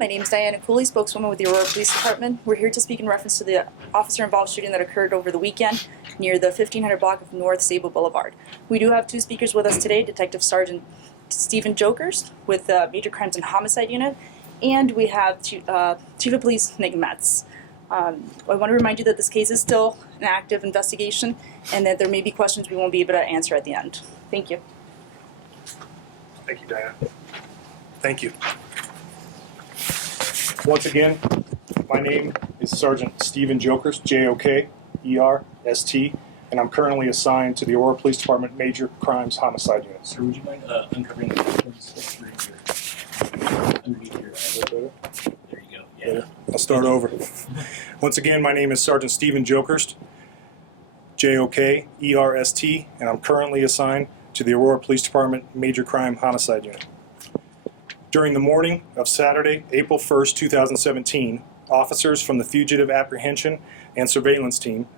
My name is Diana Cooley, spokeswoman with the Aurora Police Department. We're here to speak in reference to the officer-involved shooting that occurred over the weekend near the 1500 block of North Sable Boulevard. We do have two speakers with us today, Detective Sergeant Stephen Jokers with the Major Crimes and Homicide Unit, and we have Chief of Police Metz. I want to remind you that this case is still an active investigation and that there may be questions we won't be able to answer at the end. Thank you. Thank you, Diana. Thank you. Once again, my name is Sergeant Stephen Jokers, J-O-K-E-R-S-T, and I'm currently assigned to the Aurora Police Department Major Crimes Homicide Unit. Sir, would you mind uncovering the history underneath your There you go. Yeah. I'll start over. Once again, my name is Sergeant Stephen Jokers, J-O-K-E-R-S-T, and I'm currently assigned to the Aurora Police Department Major Crime Homicide Unit. During the morning of Saturday, April 1st, 2017, officers from the Fugitive Apprehension and Surveillance Team,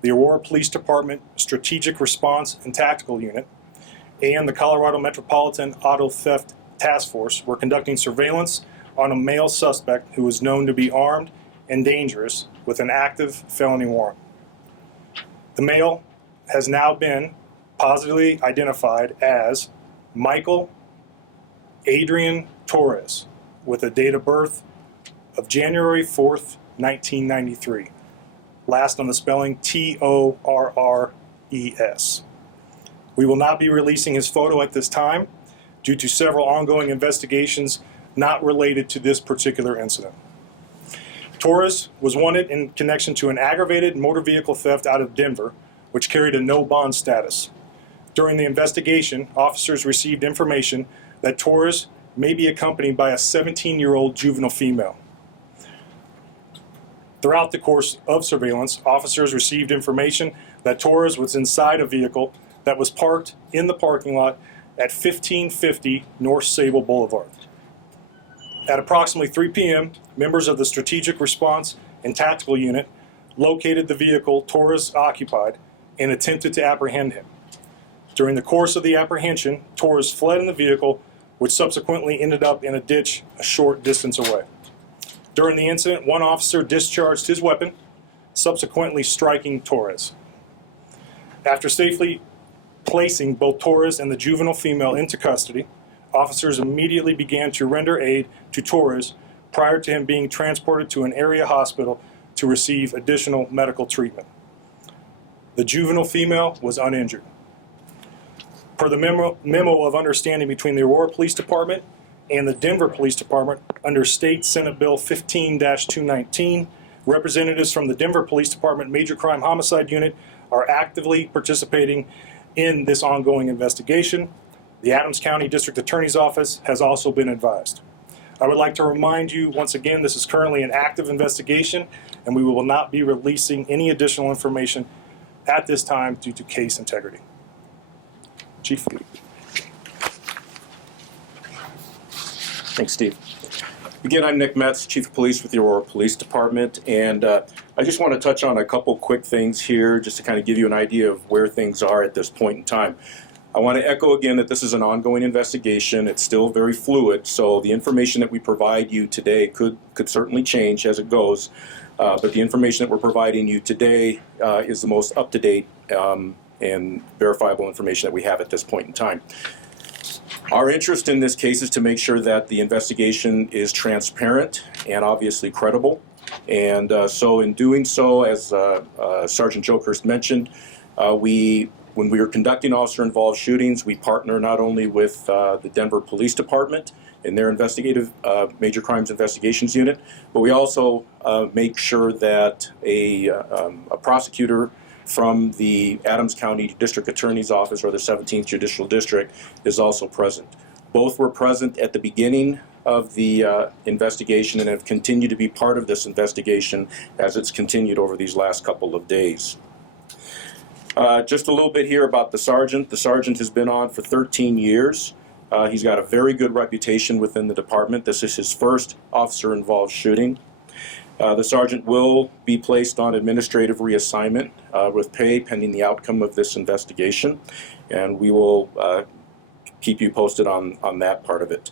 the Aurora Police Department Strategic Response and Tactical Unit, and the Colorado Metropolitan Auto Theft Task Force were conducting surveillance on a male suspect who was known to be armed and dangerous with an active felony warrant. The male has now been positively identified as Michael Adrian Torres, with a date of birth of January 4th, 1993. Last on the spelling T-O-R-R-E-S. We will not be releasing his photo at this time due to several ongoing investigations not related to this particular incident. Torres was wanted in connection to an aggravated motor vehicle theft out of Denver, which carried a no bond status. During the investigation, officers received information that Torres may be accompanied by a 17-year-old juvenile female. Throughout the course of surveillance, officers received information that Torres was inside a vehicle that was parked in the parking lot at 1550 North Sable Boulevard. At approximately 3 p.m., members of the Strategic Response and Tactical Unit located the vehicle Torres occupied and attempted to apprehend him. During the course of the apprehension, Torres fled in the vehicle, which subsequently ended up in a ditch a short distance away. During the incident, one officer discharged his weapon, subsequently striking Torres. After safely placing both Torres and the juvenile female into custody, officers immediately began to render aid to Torres prior to him being transported to an area hospital to receive additional medical treatment. The juvenile female was uninjured. Per the memo of understanding between the Aurora Police Department and the Denver Police Department under State Senate Bill 15-219, representatives from the Denver Police Department Major Crime Homicide Unit are actively participating in this ongoing investigation. The Adams County District Attorney's Office has also been advised. I would like to remind you once again, this is currently an active investigation and we will not be releasing any additional information at this time due to case integrity. Chief. Thanks, Steve. Again, I'm Nick Metz, Chief of Police with the Aurora Police Department, and I just want to touch on a couple quick things here just to kind of give you an idea of where things are at this point in time. I want to echo again that this is an ongoing investigation. It's still very fluid, so the information that we provide you today could certainly change as it goes, but the information that we're providing you today is the most up-to-date and verifiable information that we have at this point in time. Our interest in this case is to make sure that the investigation is transparent and obviously credible. And so in doing so, as Sergeant Jokers mentioned, when we are conducting officer-involved shootings, we partner not only with the Denver Police Department in their investigative major crimes investigations unit, but we also make sure that a prosecutor from the Adams County District Attorney's Office or the 17th Judicial District is also present. Both were present at the beginning of the investigation and have continued to be part of this investigation as it's continued over these last couple of days. Just a little bit here about the sergeant. The sergeant has been on for 13 years. He's got a very good reputation within the department. This is his first officer-involved shooting. The sergeant will be placed on administrative reassignment with pay pending the outcome of this investigation, and we will keep you posted on that part of it.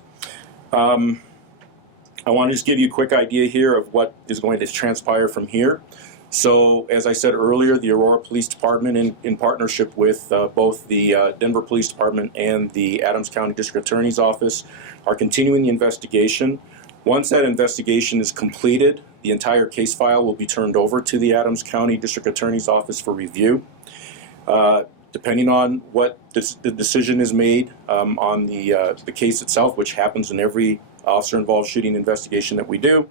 I want to just give you a quick idea here of what is going to transpire from here. So, as I said earlier, the Aurora Police Department, in partnership with both the Denver Police Department and the Adams County District Attorney's Office, are continuing the investigation. Once that investigation is completed, the entire case file will be turned over to the Adams County District Attorney's Office for review. Depending on what the decision is made on the case itself, which happens in every officer-involved shooting investigation that we do,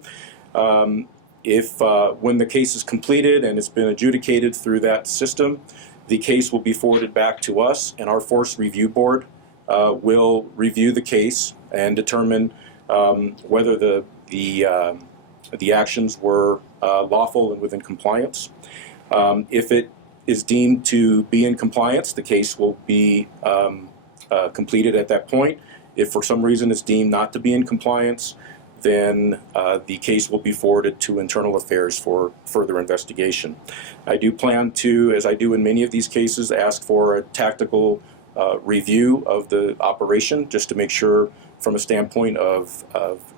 when the case is completed and it's been adjudicated through that system, the case will be forwarded back to us, and our Force Review Board will review the case and determine whether the actions were lawful and within compliance. If it is deemed to be in compliance, the case will be completed at that point. If for some reason it's deemed not to be in compliance, then the case will be forwarded to Internal Affairs for further investigation. I do plan to, as I do in many of these cases, ask for a tactical review of the operation, just to make sure from a standpoint of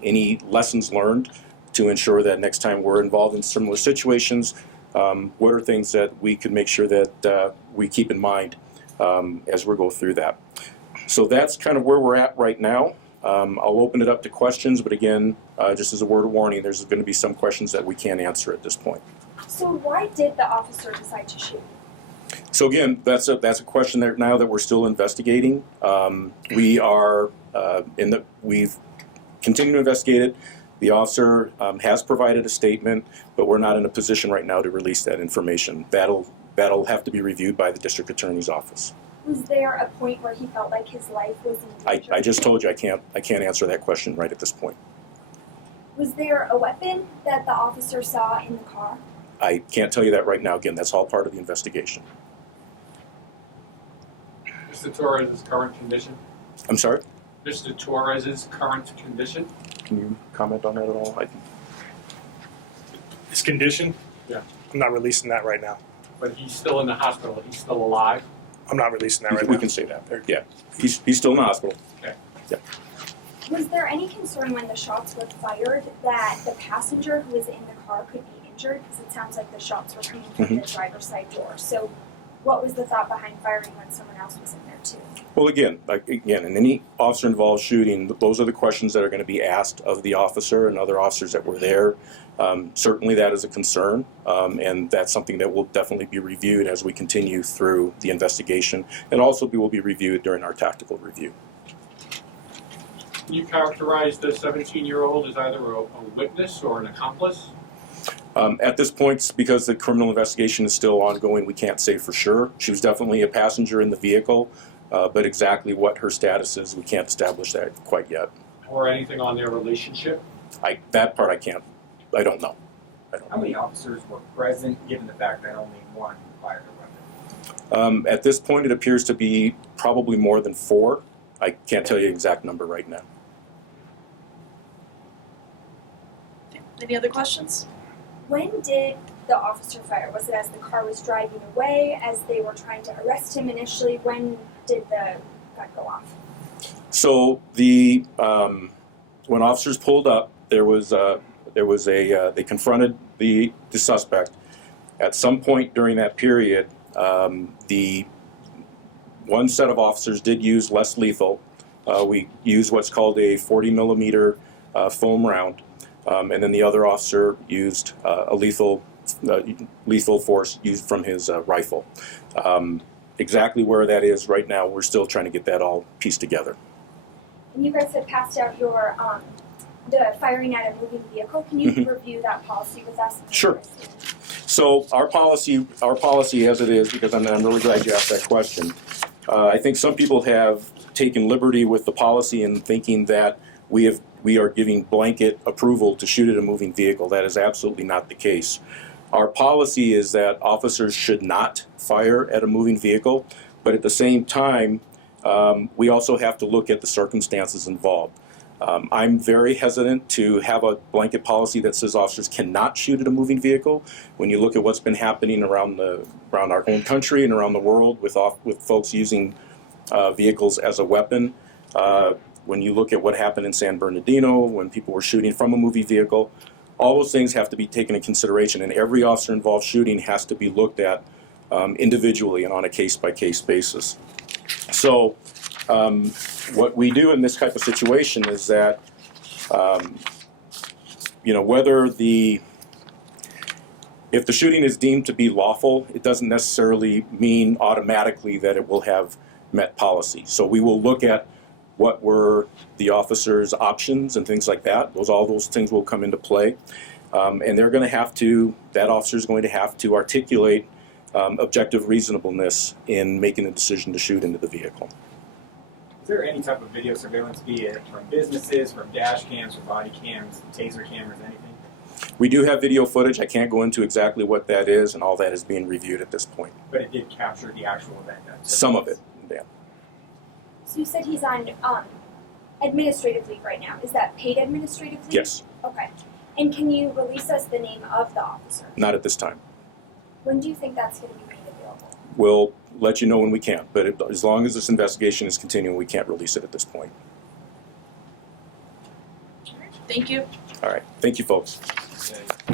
any lessons learned, to ensure that next time we're involved in similar situations, what are things that we can make sure that we keep in mind as we go through that. So that's kind of where we're at right now. I'll open it up to questions, but again, just as a word of warning, there's going to be some questions that we can't answer at this point. So why did the officer decide to shoot? So again, that's a question that now that we're still investigating. We've continued to investigate it. The officer has provided a statement, but we're not in a position right now to release that information. That'll have to be reviewed by the District Attorney's Office. Was there a point where he felt like his life was in danger? I just told you I can't answer that question right at this point. Was there a weapon that the officer saw in the car? I can't tell you that right now. Again, that's all part of the investigation. Mr. Torres' current condition? I'm sorry? Mr. Torres' current condition? Can you comment on that at all? His condition? Yeah. I'm not releasing that right now. But he's still in the hospital. He's still alive? I'm not releasing that right We now. can say that. Yeah. He's still in the hospital. Okay. Yeah. Was there any concern when the shots were fired that the passenger who was in the car could be injured? Because it sounds like the shots were coming from the driver's side door. So what was the thought behind firing when someone else was in there too? Well, again, in any officer-involved shooting, those are the questions that are going to be asked of the officer and other officers that were there. Certainly that is a concern, and that's something that will definitely be reviewed as we continue through the investigation, and also will be reviewed during our tactical review. Can you characterize the 17-year-old as either a witness or an accomplice? At this point, because the criminal investigation is still ongoing, we can't say for sure. She was definitely a passenger in the vehicle, but exactly what her status is, we can't establish that quite yet. Or anything on their relationship? That part I don't know. How many officers were present, given the fact that only one fired a weapon? At this point, it appears to be probably more than 4. I can't tell you the exact number right now. Any other questions? When did the officer fire? Was it as the car was driving away, as they were trying to arrest him initially? When did the gun go off? So when officers pulled up, they confronted the suspect. At some point during that period, the one set of officers did use less lethal. We used what's called a 40 millimeter foam round, and then the other officer used a lethal force used from his rifle. Exactly where that is right now, we're still trying to get that all pieced together. And you guys had passed out your the firing at a moving vehicle. Can you review that policy with us? Sure. So our policy as it is, because I'm really glad you asked that question. I think some people have taken liberty with the policy in thinking that we are giving blanket approval to shoot at a moving vehicle. That is absolutely not the case. Our policy is that officers should not fire at a moving vehicle, but at the same time, we also have to look at the circumstances involved. I'm very hesitant to have a blanket policy that says officers cannot shoot at a moving vehicle. When you look at what's been happening around our own country and around the world with folks using vehicles as a weapon, when you look at what happened in San Bernardino, when people were shooting from a movie vehicle, all those things have to be taken into consideration, and every officer involved shooting has to be looked at individually and on a case-by-case basis. So what we do in this type of situation is that, whether if the shooting is deemed to be lawful, it doesn't necessarily mean automatically that it will have met policy. So we will look at what were the officer's options and things like that. All those things will come into play. And they're going to have to, that officer is going to have to articulate objective reasonableness in making a decision to shoot into the vehicle. Is there any type of video surveillance, be it from businesses, from dash cams, from body cams, taser cameras, anything? We do have video footage. I can't go into exactly what that is, and all that is being reviewed at this point. But it did capture the actual event. Some of it, yeah. So you said he's on administrative leave right now. Is that paid administrative leave? Yes, Okay. And can you release us the name of the officer? not at this time. When do you think that's going to be made available? We'll let you know when we can, but as long as this investigation is continuing, we can't release it at this point. Thank you. All right, thank you, folks. Okay.